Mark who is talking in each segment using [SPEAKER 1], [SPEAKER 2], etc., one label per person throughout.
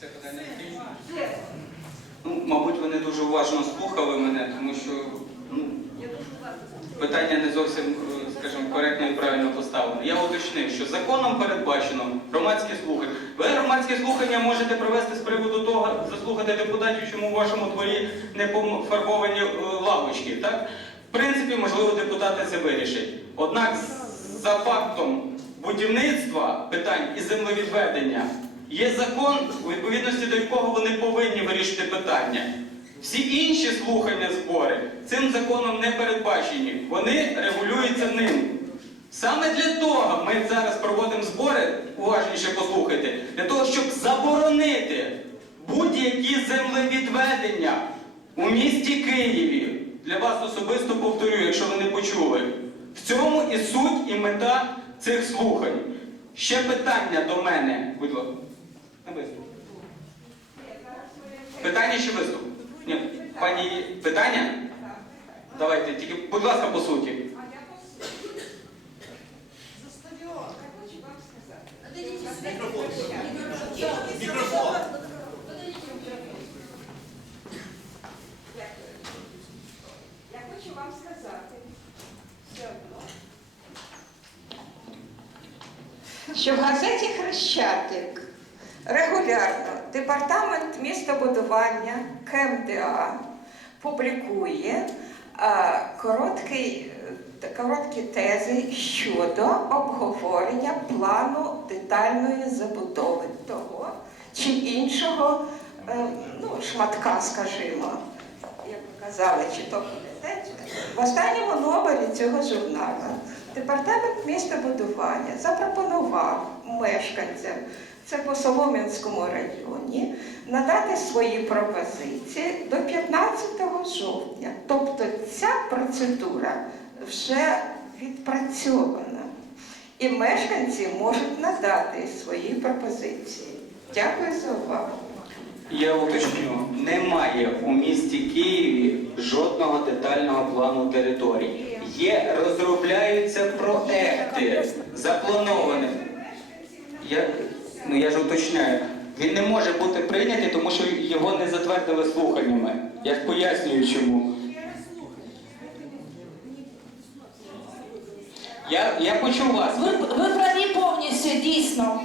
[SPEAKER 1] Питання? Ну, мабуть, ви не дуже уважно слухали мене, тому що ну, питання не зовсім, е, скажімо, коректно і правильно поставлено. Я уточнив, що законом передбачено громадські слухання. Ви громадські слухання можете провести з приводу того, заслухати депутатів, чому у вашому дворі не пофарбовані е, лавочки. Так? В принципі, можливо, депутати це вирішать. Однак за фактом будівництва питань і землевідведення є закон, у відповідності до якого вони повинні вирішити питання. Всі інші слухання збори цим законом не передбачені, вони регулюються ним. Саме для того ми зараз проводимо збори, уважніше послухайте, для того, щоб заборонити будь-які землевідведення у місті Києві. Для вас особисто повторюю, якщо ви не почули. В цьому і суть, і мета цих слухань. Ще питання до мене, будь ласка. Виступ. Питання чи виступ? Ні, пані, питання? Давайте, тільки, будь ласка, по суті.
[SPEAKER 2] Сказати.
[SPEAKER 3] Мікрофон.
[SPEAKER 2] Я хочу вам сказати все одно, що в газеті Хрещатик регулярно департамент містобудування КМДА публікує а, короткий, е, короткі тези щодо обговорення плану детальної забудови того чи іншого е, ну, шматка, скажімо, як ви казали, чи то комітет. В останньому номері цього журналу департамент містобудування запропонував мешканцям, це по Солом'янському районі, надати свої пропозиції до 15 жовтня. Тобто ця процедура вже відпрацьована. І мешканці можуть надати свої пропозиції. Дякую за увагу.
[SPEAKER 1] Я уточню, немає у місті Києві детального плану території. Є, розробляються проекти, заплановані. Я, ну я ж уточняю, він не може бути прийнятий, тому що його не затвердили слуханнями. Я ж пояснюю чому. Я, я почув вас.
[SPEAKER 4] Ви, ви праві повністю, дійсно.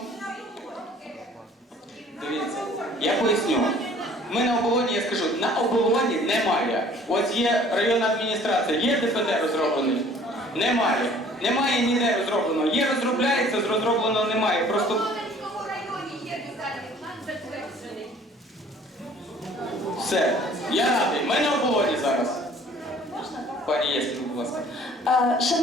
[SPEAKER 1] Дивіться, я поясню. Ми на оболоні, я скажу, на оболоні немає. Ось є районна адміністрація, є ДПТ розроблений? Немає. Немає ніде розроблено. Є розробляється, з розробленого немає. Просто
[SPEAKER 5] Солом'янському районі є детальний план
[SPEAKER 1] все. Я радий. Ми на оболоні зараз. Пані Єсмін, будь ласка.
[SPEAKER 4] Е,